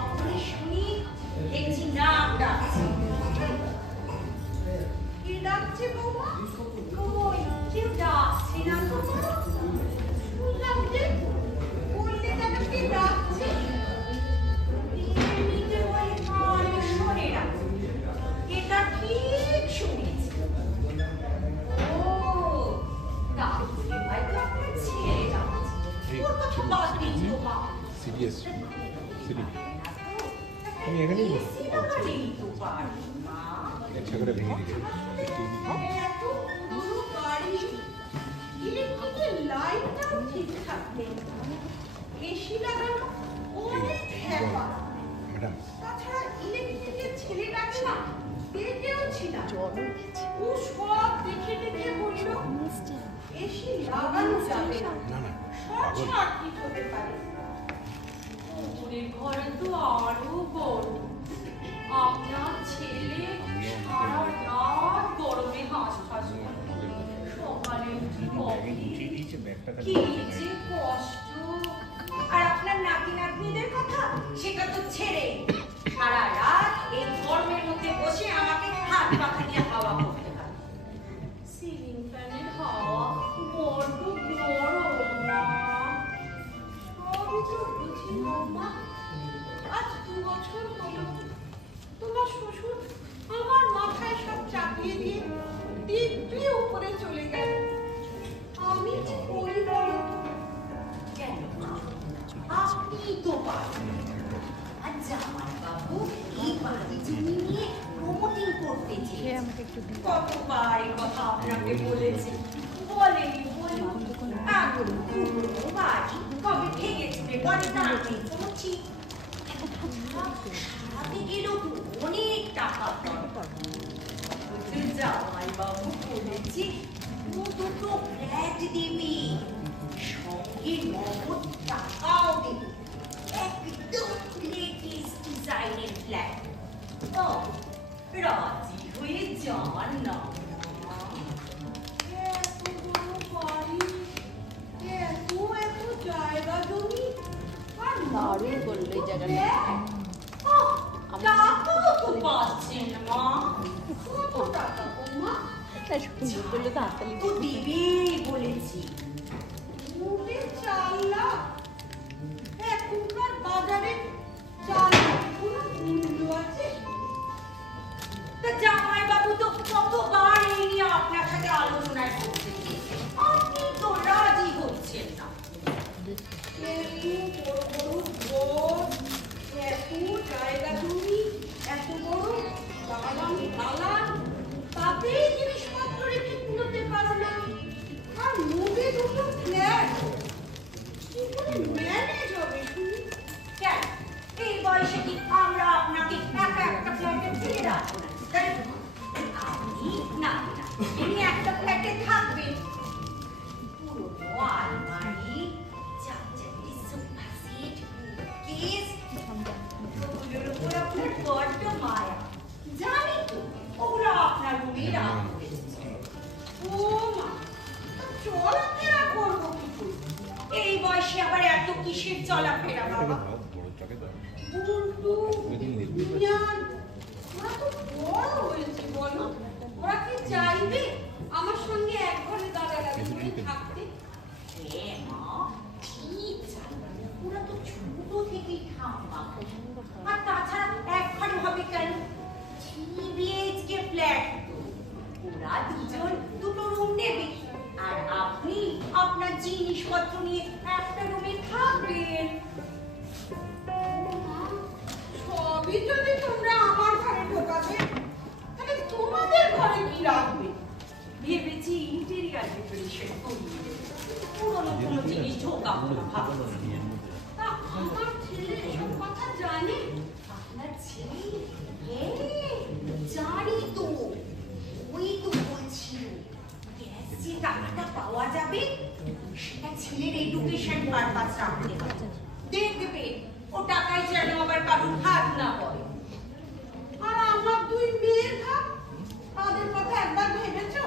যখনই শুনি দেখছি নাম ডাকছে। কে ডাকছে বৌমা? কই কেউ ডাকছে না তো। শুনলাম যে বললে যেন কে ডাকছে। এমনিতে বলে কানে শোনে না, এটা ঠিক শুনেছি। ও তাহলে হয়তো আপনার ছেলে ডাকছে। ওর কথা বাদ দিন তো মা। সিরিয়াস সিরি তুমি এখানেই তো পারি মা। ইচ্ছা করে ভেঙে দিলে এত পুরো বাড়ি, ইলেকট্রিকের লাইনটাও ঠিকঠাক নেই, এসি লাগানো অনেক হ্যাপা। ম্যাডাম তাছাড়া ইলেকট্রিকের ছেলেটাকে না দেখেও ছিলাম, ও সব দেখে দেখে বলল এসি লাগানো যাবে না, শর্ট সার্কিট হতে পারে। ওপরের ঘরে তো আরো বড়, আপনার ছেলে সারা রাত গরমে হাঁস সকালে উঠে কি যে কষ্ট। আর আপনার নাতি নাতনিদের কথা সেটা তো ছেড়ে, সারা রাত এই গরমের মধ্যে বসে আমাকে হাত পাখা দিয়ে হাওয়া করতে হয়। সিলিং ফ্যানের হাওয়া বড্ড গরম না। সবই তো বুঝি মা। আজ 2 বছর হলো তোমার শ্বশুর আমার মাথায় সব চাপিয়ে দিয়ে দিব্যি উপরে চলে গেল। আমি কি করি বলো তো? কেন আপনি তো পারেন। আর জামাই বাবু এই বাড়ি জমি নিয়ে প্রমোটিং করতে চেয়েছে। কতবার এই কথা আপনাকে বলেছি, বলেনি বলুন। এখন পুরো বাড়ি কবে ভেঙে চুরে করে দাঁড়িয়ে কোনো ঠিক সারাতে গেলেও অনেক টাকা দরকার। জামাই বাবু বলেছি দুটো ফ্ল্যাট দিবি, সঙ্গে নগদ টাকাও দিবি, একদম লেটেস্ট ডিজাইনের ফ্ল্যাট। ও রাজি হয়ে যান না। এত বড় বাড়ি, এত এত জায়গা জমি, আর দারুণ করলো এই জায়গাটা। টাকাও তো পাচ্ছেন মা। কত টাকা বৌমা? সুন্দর করলে তো হাততালি তো দিবি বলেছি। মোটে 4 লাখ। এখনকার বাজারে 4 লাখ কোনো মূল্য আছে? তা জামাই বাবু তো কতবার এই নিয়ে আপনার সাথে আলোচনায় করতে চেয়েছে, আপনি তো রাজি হচ্ছেন না। এত বড় বড় ঘর, এত জায়গা জমি, এত বড় দালান, তাতেই জিনিসপত্র রেখে কুলোতে পারো না। আর নদে দুটো ফ্ল্যাট, কি করে ম্যানেজ হবে শুনি? কেন এই বয়সে কি আমরা আপনাকে একা একটা ফ্ল্যাটে ফেলে রাখবো না? আপনি না না এমনি একটা ফ্ল্যাটে থাকবেন। পুরোনো আলমারি, চারচারটি সোফা সেট, কেস, ওগুলোর উপর আপনার বড্ড মায়া। জানি তো ওগুলো আপনার রুমেই রাখা হয়েছে। ও মা, চলাফেরা করবো কি করে? এই বয়সে আবার এত কিসের চলাফেরা বাবা? ওরা তো বড় হয়েছে বলো, ওরা কি চাইবে আমার সঙ্গে এক ঘরে দাঁড়াদাঁড়ি করে থাকতে? হ্যাঁ মা, ঠিক চাইবে। ওরা তো ছোট থেকেই ঠাম্মা। আর তাছাড়া এক ঘরে হবে কেন? 3 BHK ফ্ল্যাট। ওরা দুজন দুটো রুম নেবে, আর আপনি আপনার জিনিসপত্র নিয়ে একটা রুমে থাকবেন। সবই যদি তোমরা আমার ঘরে ঢোকাবে, তাহলে তোমাদের ঘরে কি রাখবে? ভেবেছি ইন্টেরিয়ার ডেকোরেশন করিয়ে দেব, পুরোনো কোনো জিনিস ঢোকাবো না ভাবছি। তা আমার ছেলে এসব কথা জানে? আপনার ছেলে? হ্যাঁ জানি তো, ওই তো বলছিল গ্যাস যে টাকাটা পাওয়া যাবে সেটা ছেলের এডুকেশন পারপাস রাখতে হবে। দেখবে ও টাকায় যেন আবার কারোর হাত না পড়ে। আর আমার 2 মেয়ের ভাব, তাদের কথা একবার ভেবেছো?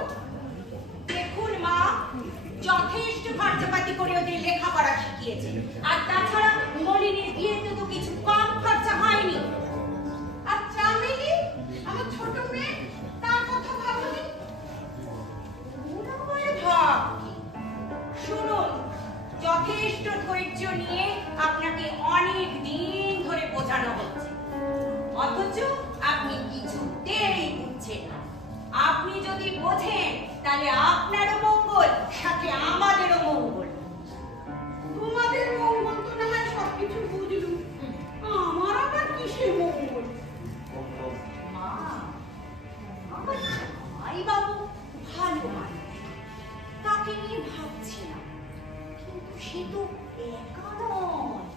দেখুন মা, যথেষ্ট খরচাপাতি করে ওদের লেখাপড়া শিখিয়েছে। আর তাছাড়া মলিনীর বিয়েতে তো কিছু কম খরচা হয় অথচ আপনি কিছুতেই বুঝছেন না। আপনি যদি বোঝেন তাহলে আপনারও মঙ্গল, সাথে আমাদেরও মঙ্গল। তোমাদের মঙ্গল তো না হয় সবকিছু বুঝলুম, আমার আবার কিসের মঙ্গল? মা, আমার জামাই বাবু ভালো মানুষ, তাকে নিয়ে ভাবছি না, কিন্তু সে তো একা নয়,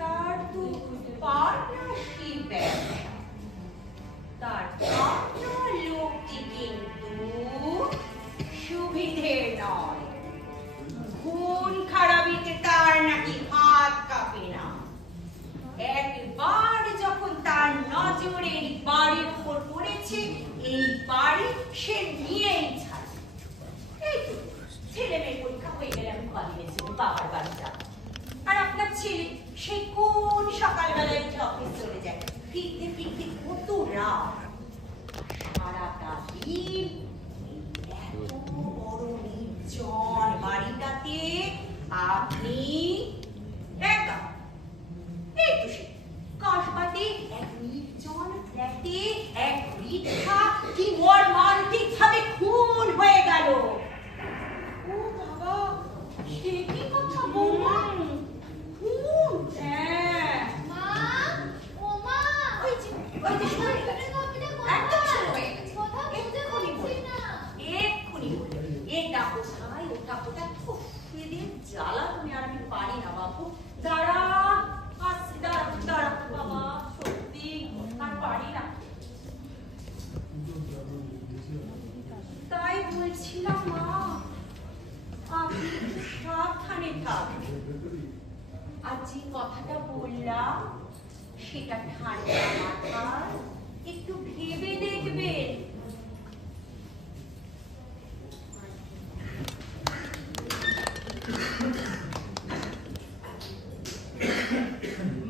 তার তো পার্টনারশিপ ব্যবসা। তার পার্টনার লোকটি কিন্তু সুবিধের নয়। খুন খারাপিতে তার নাকি হাত কাঁপে না। একবার যখন তার নজরের বাড়ির উপর পড়েছে, এই বাড়ি সে নিয়েই ছাড়ে। এই তো ছেলে মেয়ের পরীক্ষা হয়ে গেলে আমি কল এনেছি বাবার বাড়ি যাবো। আর আপনার ছেলে সেই কোন সকালবেলায় উঠে অফিস চলে যায়, ফিরতে ফিরতে কত রাত। সারাটা দিন এত বড় নির্জন বাড়িটাতে আপনি একা। এই তো সে কাশবাতে এক নির্জন ফ্ল্যাটে এক বৃদ্ধা কি মর্মান্তিক ভাবে খুন হয়ে গেল। ও বাবা, সে কি কথা বৌমা? খুন? হ্যাঁ মা, ও মা, ওই যে শুনে একদম শুরু হয়ে গেছে। কথা বুঝতে পারছি না। এক্ষুনি বলবে এটা কোথায় ওটা কোথায়। এদের জ্বালা তুমি আর আমি পারি না বাবু। দাঁড়া আসছি, দাঁড়া দাঁড়া বাবা, সত্যি আর পারি না। তাই বলছিলাম মা, আপনি একটু সাবধানে থাকবেন। আর যে কথাটা বললাম সেটা ঠান্ডা মাথায় একটু ভেবে দেখবেন।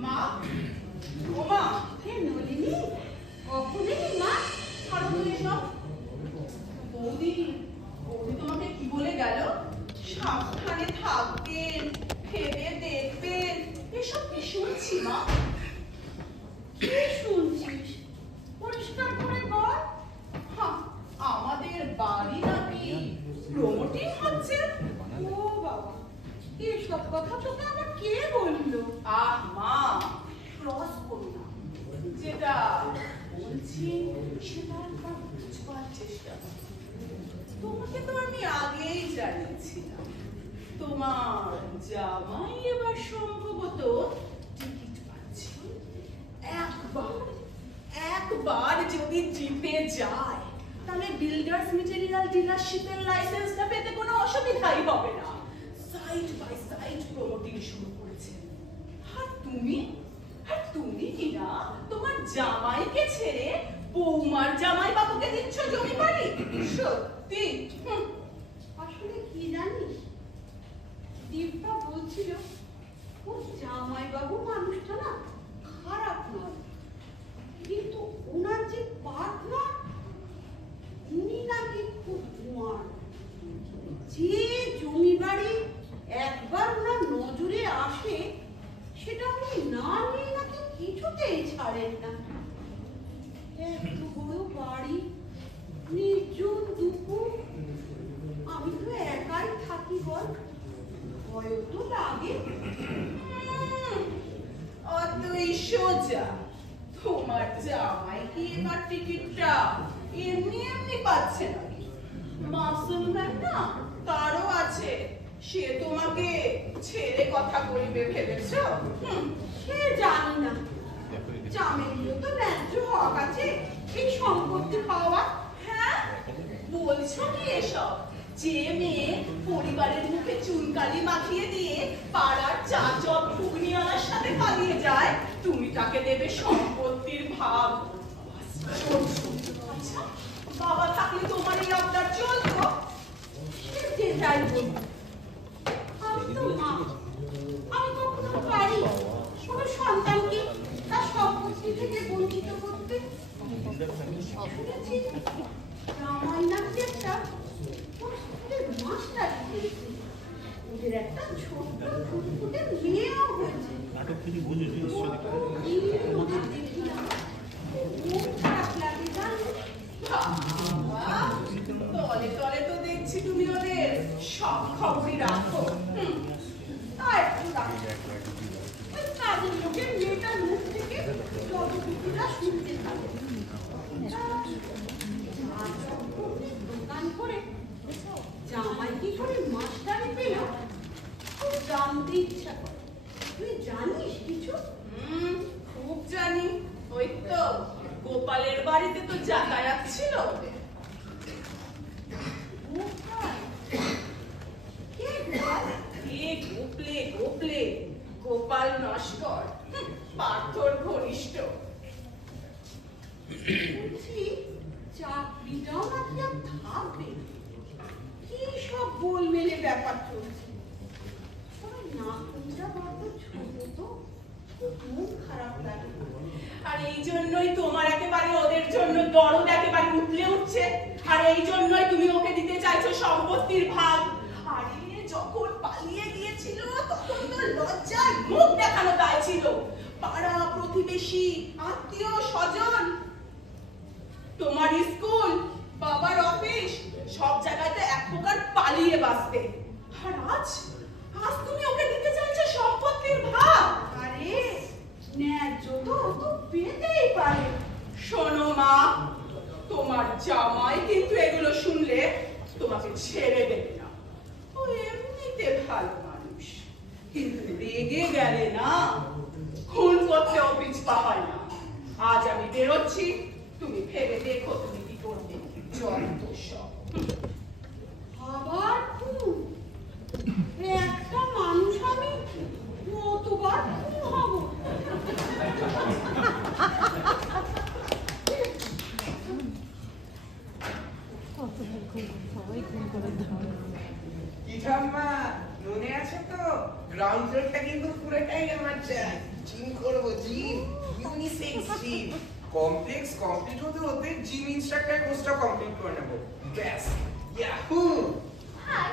মা, ও মা, হে নলিনী, কখন এলি মা? কারণ এসব বৌদি, বৌদি তোমাকে কি বলে গেল? সাবধানে থাকবেন, ভেবে দেখবেন। এসব কি শুনছি মা? কি শুনছিস? পরিষ্কার করে বল। হ্যাঁ, আমাদের বাড়ি নাকি প্রমোটিং হচ্ছে। ও বাবা, এসব কথা তোকে আবার কে বললো? আহ মা, ক্রস করো না। যেটা বলছি সেটা একবার বুঝবার চেষ্টা করো। তোমাকে তো আমি আগেই জানিয়েছিলাম, তোমার জামাই এবার সম্ভবত টিকিট পাচ্ছে। একবার যদি জিতে যায়, তাহলে বিল্ডার্স মেটেরিয়াল ডিলারশিপের লাইসেন্সটা পেতে কোনো অসুবিধাই হবে না। সাইড বাই সাইড প্রমোটিং শুরু করেছে। আর তুমি কিনা তোমার জামাইকে ছেড়ে বৌমার জামাই বাবুকে দিচ্ছ জমি বাড়ি? সত্যি আসলে কি জানিস, দীপা বলছিল ওর জামাইবাবু মানুষটা না খারাপ নয়, কিন্তু ওনার যে পার্টনার উনি নাকি খুব কুমার। যে জমি বাড়ি একবার ওনার নজরে আসে সেটা উনি না নিয়ে নাকি কিছুতেই ছাড়েন না। এত বড় বাড়ি, নির্জন দুপুর, আমি তো একাই থাকি বল, ভয় তো লাগে। অতই সোজা। তোমার জামাই কি এবার টিকিটটা এমনি এমনি পাচ্ছে নাকি? মাসুম ভাই না, তারও আছে। সে তোমাকে ছেড়ে কথা বলবে ভেবেছ? সে জানি না, জামেলিও তো ন্যায্য হক আছে এই সম্পত্তি পাওয়া। হ্যাঁ, বলছো কি এসব? যে মেয়ে পরিবারের মুখে চুনকালি মাখিয়ে দিয়ে পাড়ার চা চপ ঘুগনিওয়ালার সাথে পালিয়ে যায়, তুমি তাকে দেবে সম্পত্তির ভাগ। আচ্ছা, বাবা থাকলে তোমার এই আবদার চলতো? সে যে যাই বলুক, আমি তো মা, আমি কখনো পারি কোনো সন্তানকে তার সম্পত্তি থেকে বঞ্চিত করতে? শুনেছি জামাই নাকি একটা ওর স্কুলের মাস্টার হয়েছে, ওদের একটা ছোট্ট ফুটফুটে মেয়েও হয়েছে। নাটক থেকে বুঝেছি দেখি না দেখছি তুমি ওদের সব খবরই রাখো। আর একটু রাখো। ওই কাজের লোকের মেয়েটার মুখ থেকে যতটুকুরা শুনতে থাকে। দোকান করে জামাই কি করে মাস্টারি পেল খুব জানতে ইচ্ছা করে। তুই জানিস কিছু? খুব জানি। ওই তো গোপালের বাড়িতে তো যাতায়াত ছিল ওদের। গোপাল নস্কর, পার্থর ঘনিষ্ঠ। চাকরিটাও নাকি আর থাকবে। কি সব গোলমেলে ব্যাপার চলছে। নাতনিটা বড্ড ছোট তো, খুব মন খারাপ লাগে। আর এই জন্যই তোমার একেবারে ওদের জন্য দরদ একেবারে উতলে উঠছে। আর এই জন্যই তুমি ওকে দিতে চাইছো সম্পত্তির ভাগ। আরে যখন পালিয়ে গিয়েছিল তখন তো লজ্জায় মুখ দেখানো দায় ছিল। পাড়া প্রতিবেশী আত্মীয় স্বজন, তোমার স্কুল, বাবার অফিস, সব জায়গাতে এক প্রকার পালিয়ে বাঁচতে। আর আজ তুমি ওকে দিতে চাইছো সম্পত্তির ভাগ। আরে ন্যায্য তো পেতেই পারে। শোনো মা, তোমার জামাই কিন্তু এগুলো শুনলে তোমাকে ছেড়ে দেবে না। ও এমনিতে ভালো মানুষ, কিন্তু রেগে গেলে না খুন করতেও পিছপা হয় না। আজ আমি বেরোচ্ছি, তুমি ভেবে দেখো তুমি কি করবে। যত সব আবার খুন। একটা মানুষ আমি কতবার খুন হব? কি ঠাম্মা মনে আছে তো? গ্রাউন্ড ফ্লোরটা কিন্তু পুরোটাই আমার চাই। জিম করবো, gym, unisex gym. Complex complete হতে হতে জিম ইনস্ট্রাক্টর কোর্সটা কমপ্লিট করে নেবো। ব্যাস, Yahoo! Hi,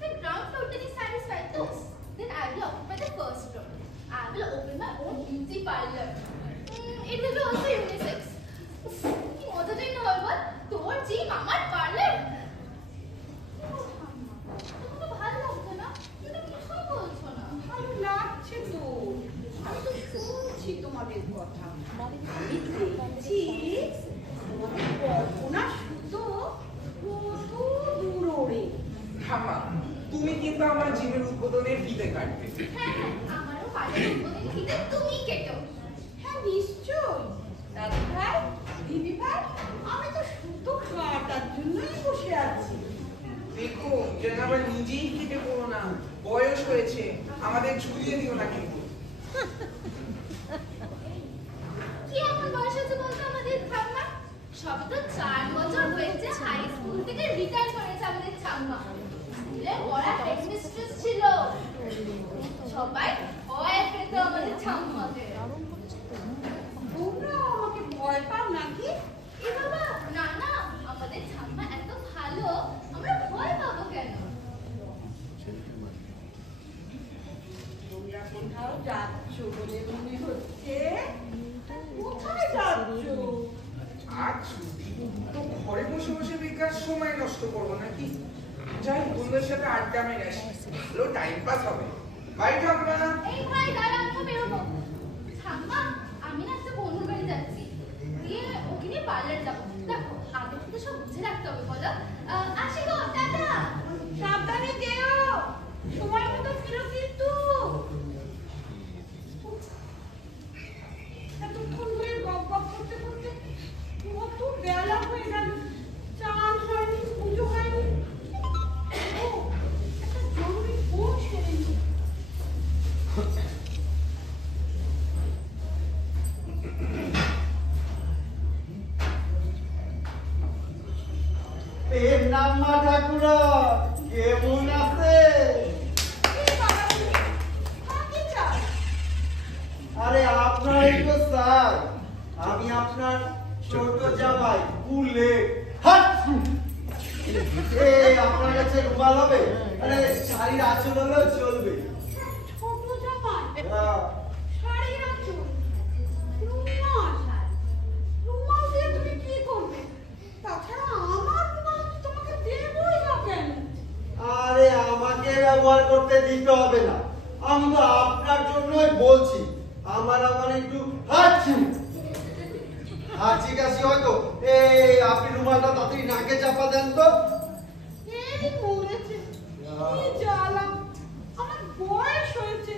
the ground floor is satisfied those. Then I will occupy the first floor. I will open my own beauty parlor. It will be also unisex. কি মজাটাই না হয় বল, তোর জিম আমার পার্লার। তোমাকে ভালো লাগছে না? তুমি কিছুই বলছো না। ভালো লাগছে তো, আমি তো শুনছি তোমাদের কথা। আমি দেখছি তোমাদের কল্পনা শুধু কত দূর ওড়ে। ঠাম্মা, তুমি কিন্তু আমার জিমের উদ্বোধনের ফিতে কাটবে। হ্যাঁ, আমারও পার্লার উদ্বোধন ফিতে তুমি কেটো। হ্যাঁ নিশ্চয়। দাদু ভাই, দিদি ভাই, আমি তো শুধু কাটার জন্যই বসে আছি। দেখো যেন আবার নিজেই কেটে পড়ো না। বয়স হয়েছে, আমাদের ঝুলিয়ে দিও না কিন্তু। কি এমন বয়স হয়েছে বলতো আমাদের ঠাম্মা? সবে তো 4 বছর হয়েছে হাই স্কুল থেকে রিটায়ার করেছে আমাদের ঠাম্মা। স্কুলে পড়া হেডমিস্ট্রেস ছিল। সবাই ভয় পেত আমাদের ঠাম্মাকে। তোমরা আমাকে ভয় পাও নাকি? এ বাবা, না না, আমাদের ঠাম্মা এত ভালো, আমরা ভয় পাবো কেন? তোমরা কোথাও যাচ্ছ বলে মনে হচ্ছে। কোথায় যাচ্ছ? আর ছুটি তো ঘরে বসে বসে বেকার সময় নষ্ট করবো নাকি? যাই বন্ধুদের সাথে আড্ডা মেরে আসি, ভালো টাইম পাস হবে। বাই ঠাম্মা। এই ভাই দাঁড়া, আমরা বেরোবো। ঠাম্মা, আমি না একটা বন্ধুর বাড়ি যাচ্ছি, দিয়ে ওকে নিয়ে পার্লার যাবো। দেখো আগে থেকে সব বুঝে রাখতে হবে, বলো। আসি গো, টাটা। সাবধানে যেও, সময় মতো ফিরো কিন্তু। এতক্ষণ ধরে বক বক করতে করতে কত বেলা হয়ে গেল। চান হয়নি, পুজো হয়নি। ও, একটা জরুরি ফোন সেরে নি। এর নাম মা ঠাকুরা, কেমন আছে? আরে আপনার তো স্যার, আমি আপনার ছোট জামাই কুলে। আপনার কাছে রুমাল হবে? আরে শাড়ির আঁচল হলেও চলবে। ছোট জামাই, হ্যাঁ। শাড়ির আঁচল, রুমাল। রুমাল দিয়ে তুমি কি করবে? তাছাড়া আমার রুমাল তোমাকে দেবই না কেন? ব্যবহার করতে দিতে হবে না। আমি তো আপনার জন্যই বলছি, আমার একটু হাঁচি কাশি হয়তো। এই আপনি রুমালটা তাড়াতাড়ি নাকে চাপা দেন তো। এই মরেছে, কি জ্বালা, আমার বয়স হয়েছে,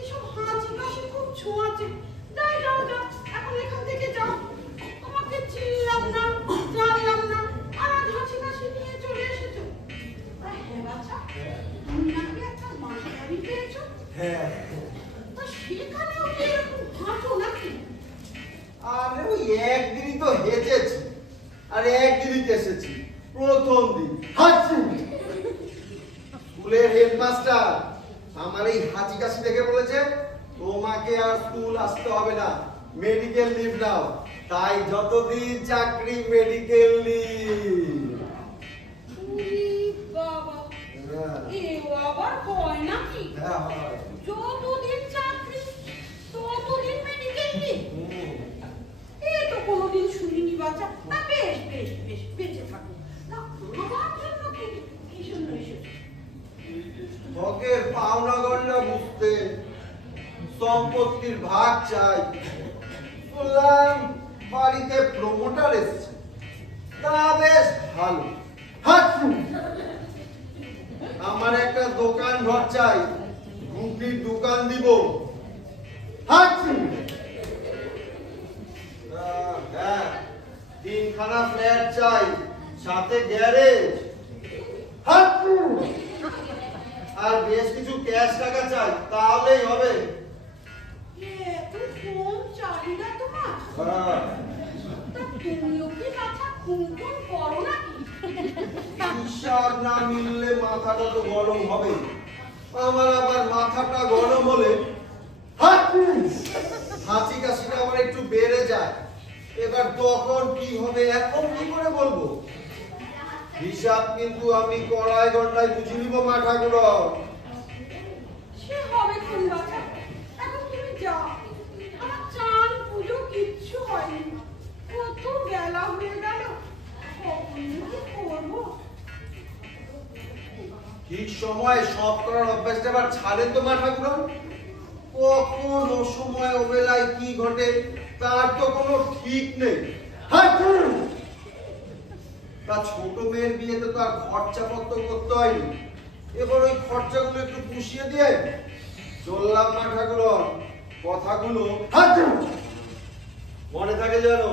এসব হাঁচি কাশি খুব ছোঁয়াচে। যাও যাও যাও, এখন এখান থেকে যাও, তোমাকে চিনলাম না, জানলাম না, আর আজ হাঁচি কাশি নিয়ে চলে এসেছো। হ্যাঁ বাচ্চা, তুমি নাকি একটা মাসি বাড়ি পেয়েছো? হ্যাঁ, তা সেখানেও কি এরকম হাঁটো নাকি? আমি ওই একদিনই তো হেঁটেছি, আর একদিনই এসেছি, প্রথম দিন হাঁচি। স্কুলের হেডমাস্টার আমার এই হাঁচি কাশি দেখে বলেছে তোমাকে আর স্কুল আসতে হবে না, মেডিকেল লিভ নাও। তাই যতদিন চাকরি মেডিকেল লিভ। উরি বাবা, এও আবার হয় নাকি? হ্যাঁ হয়। যতদিন চাকরি ততদিন মেডিকেল লিভ? এ তো কোনোদিন শুনিনি বাচ্চা। বেশ বেশ বেশ, বেঁচে থাকো। না আমার জন্য কি জন্য এসেছো? হকের পাওনা গন্ডা বুঝতে, সম্পত্তির ভাগ চাই। বললাম বাড়িতে প্রমোটার এসেছে, তা বেশ ভালো। হাঁচু, আমার একটা দোকান ঘর চাই, রুটির দোকান দিব। হাঁচু, হ্যাঁ, 3খানা ফ্ল্যাট চাই, সাথে গ্যারেজ। হাঁচু, আর বেশ কিছু ক্যাশ টাকা চাই, তাহলেই হবে। এত কম চাহিদা তোমার? হ্যাঁ, তা তুমিও কি বাচ্চা খুন করো নাকি? হিসাব না মিললে মাথাটা তো গরম হবে। আমার আবার মাথাটা গরম হলে হাঁচি কাশিটা আমার একটু বেড়ে যায়। এবার তখন কি হবে এখন কি করে বলবো? হিসাব কিন্তু আমি কড়াই গন্ডায় বুঝে নিব মা ঠাকুর। সে হবে কোন বাচ্চা, এখন তুমি যাও। আমার চান পুজো কিচ্ছু হয়নি, কত বেলা হয়ে গেল, কখন কি করবো? ঠিক সময় সব করার অভ্যাসটা আবার ছাড়েন তো মা ঠাকুর। কখন অসময় অবেলায় কি ঘটে তার তো কোনো ঠিক নেই। তা ছোট মেয়ের বিয়েতে তো আর খরচাপত্র করতে হয়নি, এবার ওই খরচাগুলো একটু পুষিয়ে দিয়ে চললাম মা ঠাকুর। কথাগুলো মনে থাকে জানো।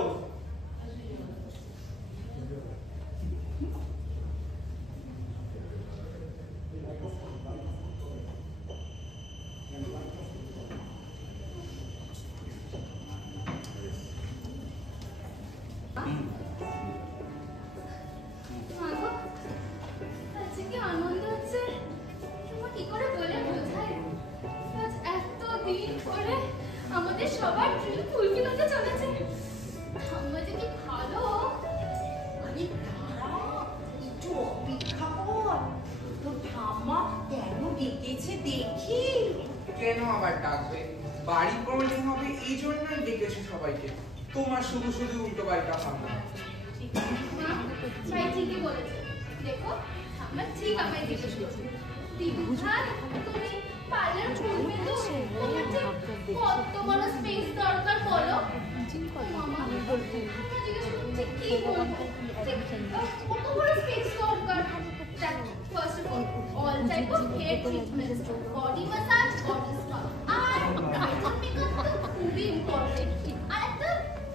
আজকে কি আনন্দ হচ্ছে তোমার কি করে বলে বোঝাই। আজ এতদিন পরে আমাদের সবার ট্রেন ফুলকি হতে চলেছে। ঠাম্মা যে কি ভালো। আরে তারা একটু অপেক্ষা কর, তোর ঠাম্মা কেন ডেকেছে দেখি। কেন আবার ডাকবে? বাড়ি প্রবলেম হবে এই জন্যই ডেকেছে সবাইকে। তোমার শুধু শুধু উল্টো পাল্টা ভাবনা। মা, ভাই ঠিকই বলেছে। দেখো ঠাম্মা ঠিক আমায় দেখে শুয়েছে। দিদিভাই তুমি পার্লার খুলবে তো? তোমার ঠিক কত বড় স্পেস দরকার বলো? মামা আমরা জিজ্ঞেস করছি কি বলবো, ঠিক কত বড় স্পেস দরকার? First of all type of hair treatments, body massage, body spa আর ব্রাইডাল মেকআপ তো খুবই ইম্পর্টেন্ট। আর একটা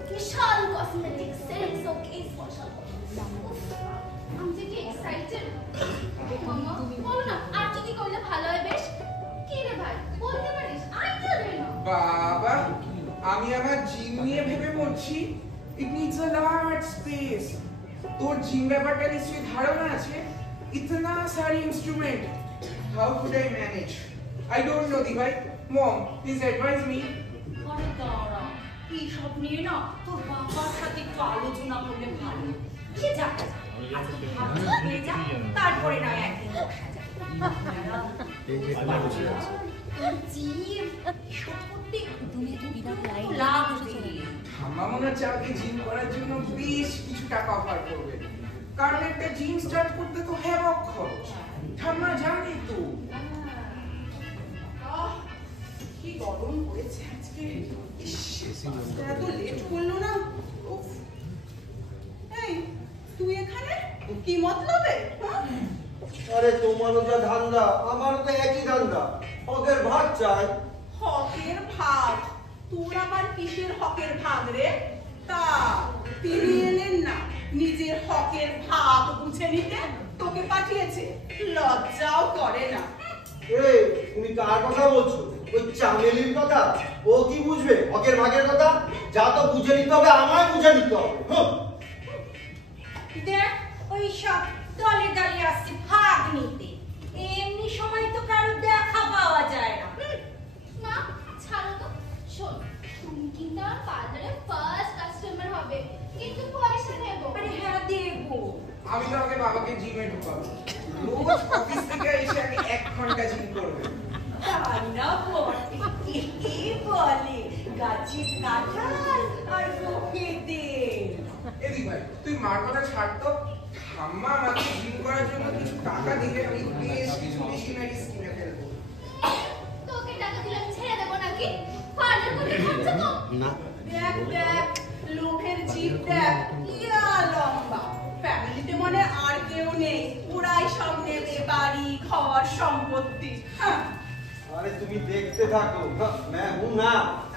বিশাল কসমেটিক সেলস শোকেস বসাবো। আমি যে কি এক্সাইটেড। মামা বলো না আর কি করলে ভালো হয়? বেশ কি রে ভাই বলতে পারিস? আইডিয়া দে না। বাবা, আমি আমার জিম নিয়ে ভেবে মরছি। It needs a large space. তোর জিম ব্যাপারটা নিশ্চয়ই ধারণা আছে। ইতনা সারি instrument, how could I manage? I don't know দি ভাই। মম, প্লিজ অ্যাডভাইস মি। আরে দাঁড়া, এইসব নিয়ে না তোর বাবার সাথে একটু আলোচনা করলে ভালো। সে যাক, আজকে ভাবনা হয়ে যাক, তারপরে নয় একদিন বসা যাক। তোর জিম এসব করতে তুমি তো বিরাট লাইন লাগবে। ঠাম্মা মনে হচ্ছে আমাকে জিম করার জন্য বেশ কিছু টাকা অফার করবে, কারণ একটা জিম স্টার্ট করতে তো হ্যাভক খরচ। ঠাম্মা জানে তো। এত লেট করলো না। উফ। এই তুই এখানে কি মতলবে? আরে তোমারও যা ধান্দা, আমারও তো একই ধান্দা, হকের ভাগ চাই। হকের ভাগ? তোর আবার কিসের হকের ভাগ রে? তা তিনি এলেন না নিজের হকের ভাগ বুঝে নিতে, তোকে পাঠিয়েছে, লজ্জাও করে না। এই তুমি কার কথা বলছো? ওই চামেলির কথা? ও কি বুঝবে হকের ভাগের কথা? যা তো বুঝে নিতে হবে, আমায় বুঝে নিতে হবে। দেখ ওই সব দলে দলে আসছে ভাগ নিতে, এমনি সময় তো কারো দেখা পাওয়া যায় না। মা ছাড়ো তো। শোন, তুমি কিন্তু আমার পার্লারে ফার্স্ট কাস্টমার হবে, কিন্তু পয়সা নেবো। আরে হ্যাঁ দেবো। আমি তো আগে বাবাকে জিমে ঢুকাবো, রোজ অফিস থেকে এসে আগে 1 ঘন্টা জিম করবে। তাই না বটে, কে বলে গাছের কাঁঠাল আর লোকেদের। এদিক ভাই, তুই মার কথা ছাড় তো। ঠাম্মা আমাকে জিম করার জন্য কিছু টাকা দিলে আমি বেশ কিছু মেশিনারিজ কিনে ফেলবো। তোকে টাকা দিলে আমি ছেড়ে দেবো নাকি? পার্লার করতে খরচা কম। না দেখ দেখ লোকের জিভ দেখ ইয়া লম্বা। ফ্যামিলিতে মনে আর কেউ নেই, ওরাই সব নেবে বাড়ি ঘর সম্পত্তি। হ্যাঁ। আরে তুমি দেখতে থাকো, मैं हूं না।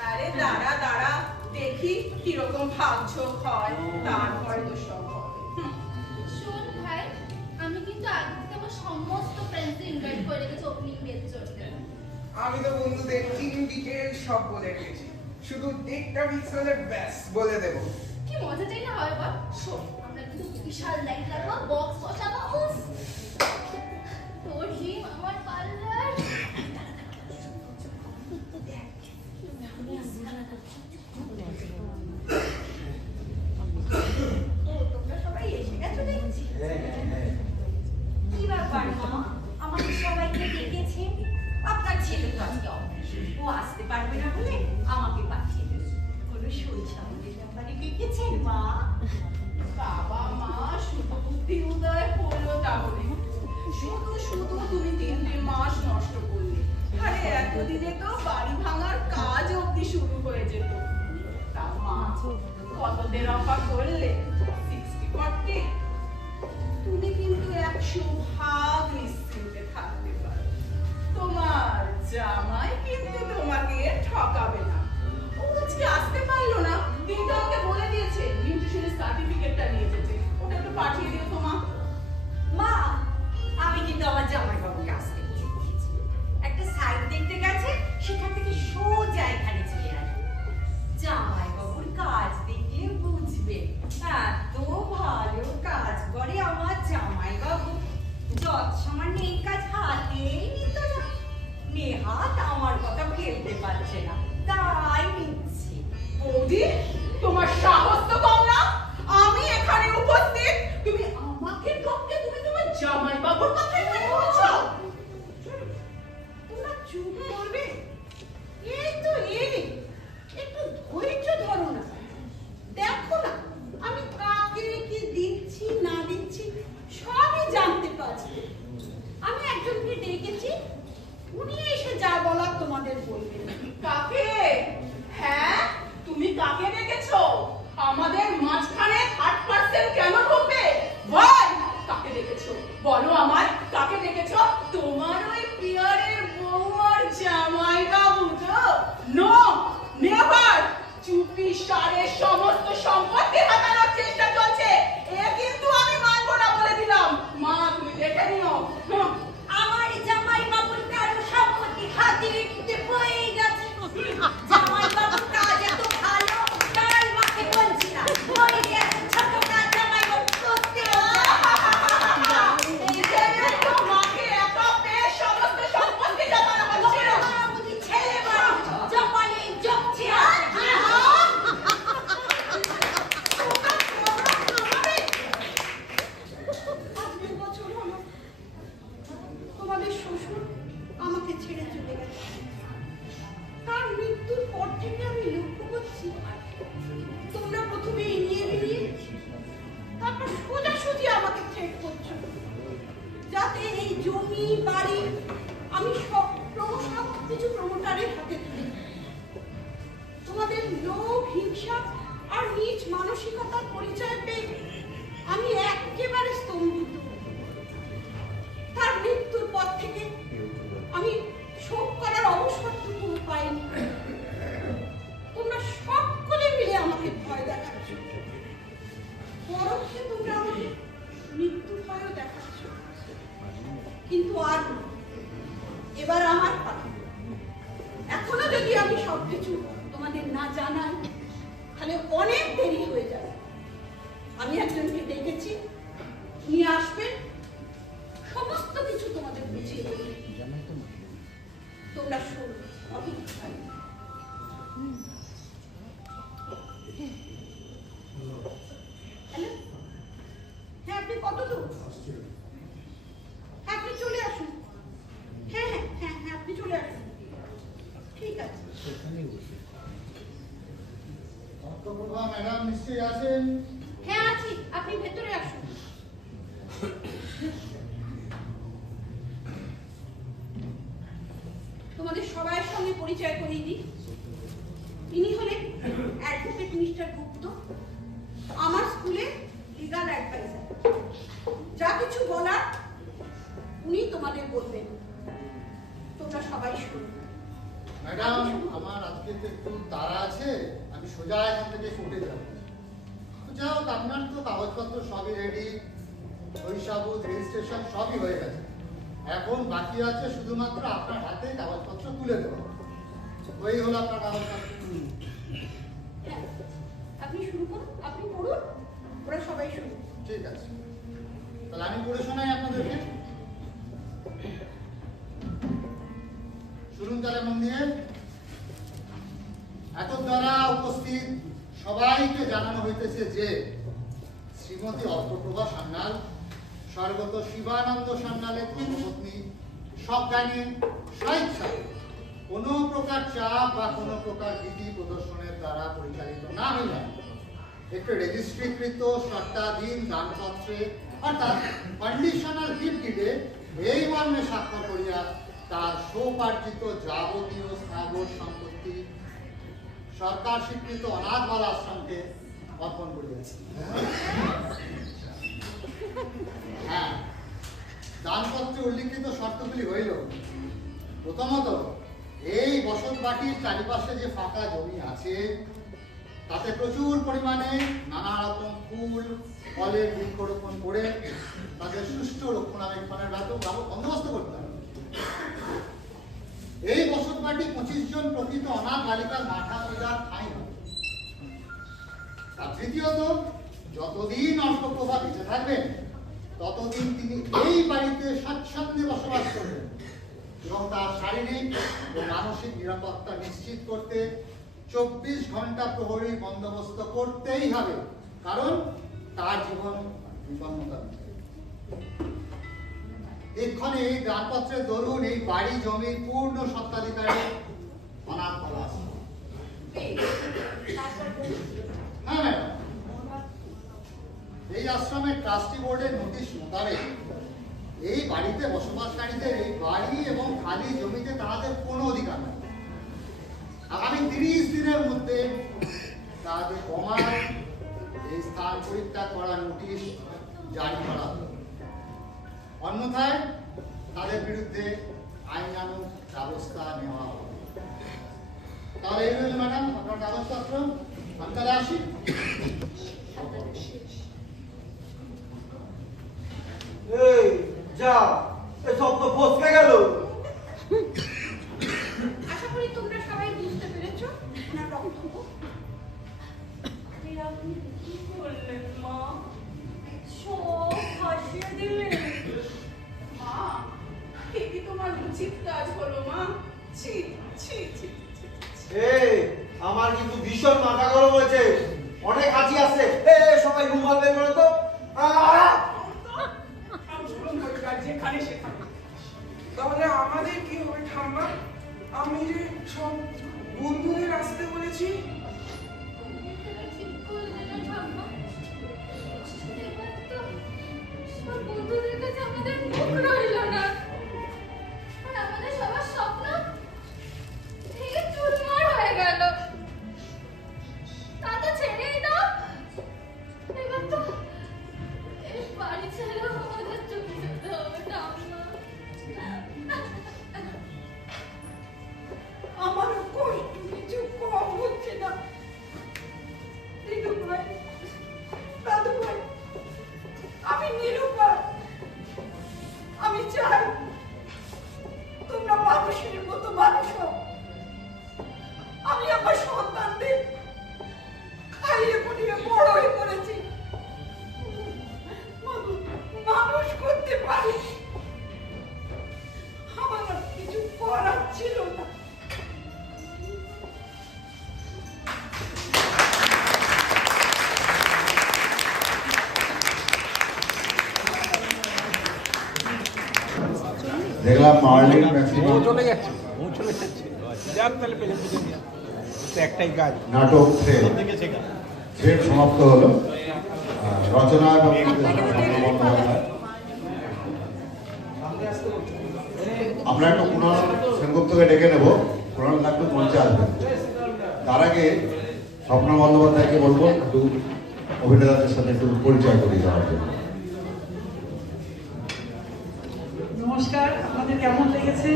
আরে দাঁড়া দাঁড়া দেখি কিরকম ভাগঝোক হয়, তারপরে তো সব হবে। শোন ভাই, আমি কিন্তু আগে থেকে আমার সমস্ত ফ্রেন্ডসকে ইনভাইট করে রেখেছি ওপেনিং ডের জন্য। আমি তো বন্ধুদের টিম ডিটেল সব বলে রেখেছি, শুধু ডেটটা ফিক্স হলে ব্যাস বলে দেবো। কি মজা চাই না হয় বল। শোন, আমরা কিন্তু বিশাল লাইট লাগাবো, বক্স বসাবো। উফ, তোর জিম আমার পার্লার। তোমরা সবাই এসে গেছো দেখছি। কি ব্যাপার মা, আমাদের সবাইকে ডেকেছেন? আপনার ছেলে তো আজকে অফিসে, ও আসতে পারবে না বলে আমাকে পাঠিয়ে দেবে। কোনো শৈশবের ব্যাপারে ডেকেছেন মা? বাবা মা শুধু বুদ্ধি উদয় হলো তাহলে। শুধু শুধু তুমি 3 মাস নষ্ট করলে। আরে এতদিনে তো বাড়ি ভাঙার কাজ অবধি শুরু হয়ে যেত। তা মা কততে রফা করলে? 60-40? তুমি কিন্তু 100 ভাগ নিশ্চিন্তে থাকতে পারো। তোমার জামাই কিন্তু তোমাকে ঠকাবে না। ও আজকে আসতে পারলো না, কিন্তু আমাকে বলে দিয়েছে নিউট্রিশনের সার্টিফিকেটটা নিয়ে যেতে। ওটা একটু পাঠিয়ে দিও তো মা। মা, আমি কিন্তু আমার জামাইবাবুকে আসতে বলে দিয়েছি। একটা সাইট দেখতে গেছে, সেখান থেকে সোজা এখানে চলে আসবে। জামাইবাবুর কাজ দেখলে বুঝবে এত ভালো কাজ করে আমার জামাইবাবু। যত সামান্য এই কাজ হাতেই নিত না। নেহাত আমার কথা ভেবতে পারছে না, তাই নিচ্ছে। বৌদি, তোমার সাহস তো কম না। আমি এখানে উপস্থিত, তুমি আমাকে টপকে তুমি তোমার জামাইবাবুর কথা এখানে বলছো? তোমরা চুপ করবে? এই তো এই, একটু ধৈর্য ধরো না। দেখো না আমি কাকে কি দিচ্ছি না দিচ্ছি সবই জানতে পারছি। আমি একজনকে ডেকেছি, উনি এসে যা বলার তোমাদের বলবেন। কাকে? হ্যাঁ, তুমি কাকে ডেকেছো? আমাদের মাঝখানে থার্ড পারসন কেন ঢুকবে? বল, কাকে ডেকেছো? বলো আমায়, কাকে ডেকেছো? তোমার ওই পিয়ারের বৌমার জামাইবাবু তো? No, never. চুপি সারে সমস্ত সম্পত্তি হাতানোর চেষ্টা চলছে। এ কিন্তু আমি মানবো না বলে দিলাম। মা তুমি দেখে নিও। আমার জামাইবাবুর কারো সম্পত্তি হাতিয়ে নিতে বয়ে গেছে। জামাইবাবুর কাজ এত ভালো, তাই মাকে বলছি না। ওই যে এত ছোট কাজ জামাইবাবু করতে মাকে একা পেয়ে সমস্ত সম্পত্তি জমানো হচ্ছে। বুঝি ছেলে বাড়ি জপালে জপছে। আজ 2 বছর হলো তোমাদের শ্বশুর আমাকে ছেড়ে চলে গেছে। তার মৃত্যুর পর থেকে আমি লক্ষ্য করছি তোমরা প্রথমে এড়িয়ে বেরিয়ে তারপর সোজাসুজি আমাকে থ্রেট করছো, যাতে এই জমি বাড়ি আমি সব কিছু প্রমোটারের হাতে তুলে দিই। তোমাদের লোভ, হিংসা আর নিজ মানসিকতার পরিচয় পেয়ে আমি একেবারে স্তম্ভিত। তার মৃত্যুর পর থেকে আমি শোক করার অবসরটুকু পাইনি। তোমরা সকলে মিলে আমাকে ভয় দেখাচ্ছ, পরোক্ষে তোমরা আমাকে মৃত্যুর ভয়ও দেখাচ্ছ। কিন্তু আর এবার আমার পালা। এখনো যদি আমি সবকিছু তোমাদের না জানাই তাহলে অনেক দেরি হয়ে যাবে। আমি একজনকে ডেকেছি, নিয়ে আসবেন, সমস্ত কিছু তোমাদের বুঝিয়ে দেবে। তোমরা শোনো, অপেক্ষায়। হ্যালো, হ্যাঁ আপনি কত দূর? আপনি চলে আসুন। হ্যাঁ হ্যাঁ হ্যাঁ হ্যাঁ আপনি চলে আসুন। ঠিক আছে। অর্থপ্রভা ম্যাডাম নিশ্চয়ই আছেন? হ্যাঁ আছি, আপনি ভেতরে আসুন। তোমাদের সবার সঙ্গে পরিচয় করিয়ে দিই। ইনি হলেন অ্যাডভোকেট মিস্টার গুপ্ত, আমার স্কুলে লিগাল অ্যাডভাইজার। যা কিছু বলার উনি তোমাদের বলবেন। তোমরা সবাই শুনো। ম্যাডাম, আমার আজকে তো একটু তাড়া আছে, আমি সোজা এখান থেকে ছুটে যাব। যাও, আপনার তো কাগজপত্র সবই রেডি, সই-সাবুত, রেজিস্ট্রেশন সবই হয়ে গেছে। এখন বাকি আছে শুধুমাত্র আপনার হাতে কাগজপত্র তুলে দেওয়া। ওই হলো আপনার কাগজপত্র। হ্যাঁ, আপনি শুরু করুন, আপনি পড়ুন, ওরা সবাই শুনুন। ঠিক আছে, তাহলে আমি পড়ে শোনাই আপনাদেরকে। শুনুন তাহলে মন দিয়ে। এত দ্বারা উপস্থিত সবাইকে জানানো হইতেছে যে শ্রীমতী অর্থপ্রভা সান্যাল স্বর্গত শিবানন্দ সান্যালের ধর্মপত্নী সজ্ঞানে স্বেচ্ছায় কোনো প্রকার চাপ বা কোনো প্রকার বিধি প্রদর্শনের দ্বারা পরিচালিত না হইলে একটি রেজিস্ট্রিকৃত শর্তাধীন দানপত্রে অর্থাৎ কন্ডিশনাল গিফট ডিডে এই মর্মে স্বাক্ষর করিয়া তার সোপার্জিত যাবতীয় স্থাবর সম্পত্তি সরকার স্বীকৃত অনাথ বাল আশ্রমকে অর্পণ করিয়াছে। হ্যাঁ, দানপত্রে উল্লিখিত শর্তগুলি হইল, প্রথমত এই বসত বাটির চারিপাশে যে ফাঁকা জমি আছে তাতে প্রচুর পরিমাণে নানা রকম ফুল ফলের বৃক্ষরোপণ করে তাদের সুষ্ঠু রক্ষণাবেক্ষণের বন্দোবস্ত করতে হবে। এই বসত বাটি 25 জন প্রকৃত অনাথ বালিকার মাথা পূজার ঠাঁই হবে। আর তৃতীয়ত, যতদিন অর্থপ্রভা বেঁচে থাকবেন ততদিন তিনি এই বাড়িতে স্বাচ্ছন্দ্যে বসবাস করবেন এবং তার শারীরিক ও মানসিক নিরাপত্তা নিশ্চিত করতে 24 ঘন্টা প্রহরী বন্দোবস্ত করতেই হবে, কারণ তার জীবন বিপন্নতা। এক্ষণে এই দানপত্রের দরুন এই বাড়ি জমির পূর্ণ সত্ত্বাধিকারী অনাথ বাল আশ্রম। হ্যাঁ ম্যাডাম, এই আশ্রমের ট্রাস্টি বোর্ডের নোটিশ মোতাবেক এই বাড়িতে বসবাসকারীদের এই বাড়ি এবং খালি জমিতে তাদের কোনো অধিকার নেই। আগামী 30 দিনের মধ্যে তাদের কমার এই স্থান পরিত্যাগ করার নোটিশ জারি করা হবে, অন্যথায় তাদের বিরুদ্ধে আইনানুগ ব্যবস্থা নেওয়া হবে। তাহলে এই রইল ম্যাডাম আপনার কাগজপত্র। আমি তাহলে আসি। এই যা, এসব তো ফসকে গেল। আশা করি তোমরা সবাই বুঝতে পেরেছো ওনার বক্তব্য। আপনি কি করলেন মা? সব ভাসিয়ে দিলেন। মা, এ কি তোমার উচিত কাজ হলো মা? ছি ছি ছি। এই আমার কিন্তু ভীষণ মাথা গরম হয়েছে, অনেক হাঁচি আসছে। সবাই রুমাল বের করো তো। যেখানে সেখানে। তাহলে আমাদের কি হবে ঠাম্মা? আমি যে সব বন্ধুদের আসতে বলেছি। বন্ধুদের কাছে আমাদের মুখ রইল না, আর আমাদের সবার স্বপ্ন থেকে চুরমার হয়ে গেল। দেখলাম মার্লিন ও ম্যাক্সিমাম চলে যাচ্ছে ও চলে যাচ্ছে যাক তাহলে পেলে পেলে যা তো একটাই কাজ নাটক থ্রেড সমাপ্ত হলো। রচনা এবং বন্দ্যোপাধ্যায়। আমরা একটু কুণাল সেনগুপ্তকে ডেকে নেব, কুণাল একটু মঞ্চে আসবেন। তার আগে স্বপ্ন বন্দ্যোপাধ্যায়কে বলবো একটু অভিনেতাদের সাথে একটু পরিচয় করিয়ে দেওয়ার জন্য। নমস্কার, আপনাদের কেমন লেগেছে?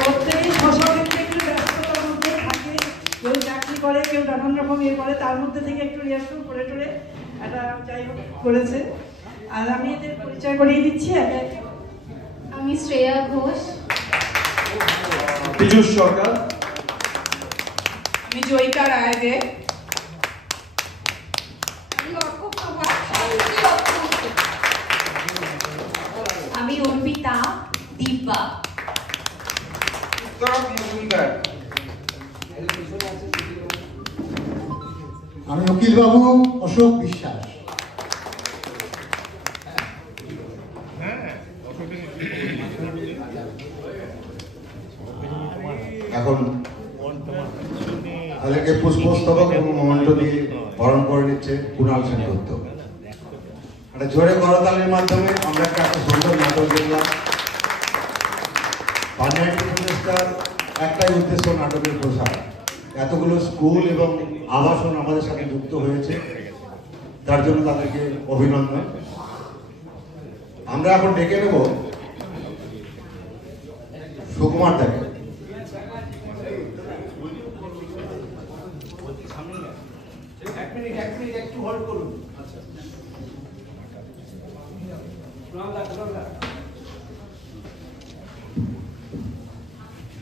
প্রত্যেকেই স্বস্বক্ষেত্রে একটু ব্যস্ততার মধ্যে থাকে, কেউ চাকরি করে, কেউ নানান রকম ইয়ে করে, তার মধ্যে থেকে একটু রিহার্সাল করে টরে একটা যাই হোক করেছে। আর আমি এদের পরিচয় করিয়ে দিচ্ছি। আগে আমি শ্রেয়া ঘোষ। পীযূষ সরকার। আমি জয়িতা রায় দে। আমি অর্পিতা দিব্যা। উত্তরক মজুমদার। আমি উকিল বাবু অশোক বিশ্বাস। এখন তাদেরকে পুষ্পস্তবক এবং মন্ত্র দিয়ে বরণ করে নিচ্ছে কুণাল সেনগুপ্ত। একটা জোরে করতালির মাধ্যমে আমরা একটা সুন্দর নাটক দেখলাম। পার্লামেন্ট প্রচেষ্টার একটাই উদ্দেশ্য নাটকের প্রসার। এতগুলো স্কুল এবং আবাসন আমাদের সাথে যুক্ত হয়েছে, তার জন্য তাদেরকে অভিনন্দন। আমরা এখন ডেকে নেব সুকুমার দাকে। একটু হোল্ড করুন।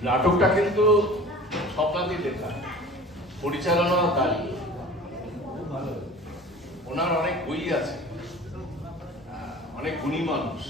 নাটকটা কিন্তু স্বপ্নাদি লেখা, পরিচালনা তারই। ওনার অনেক বই আছে, অনেক গুণী মানুষ।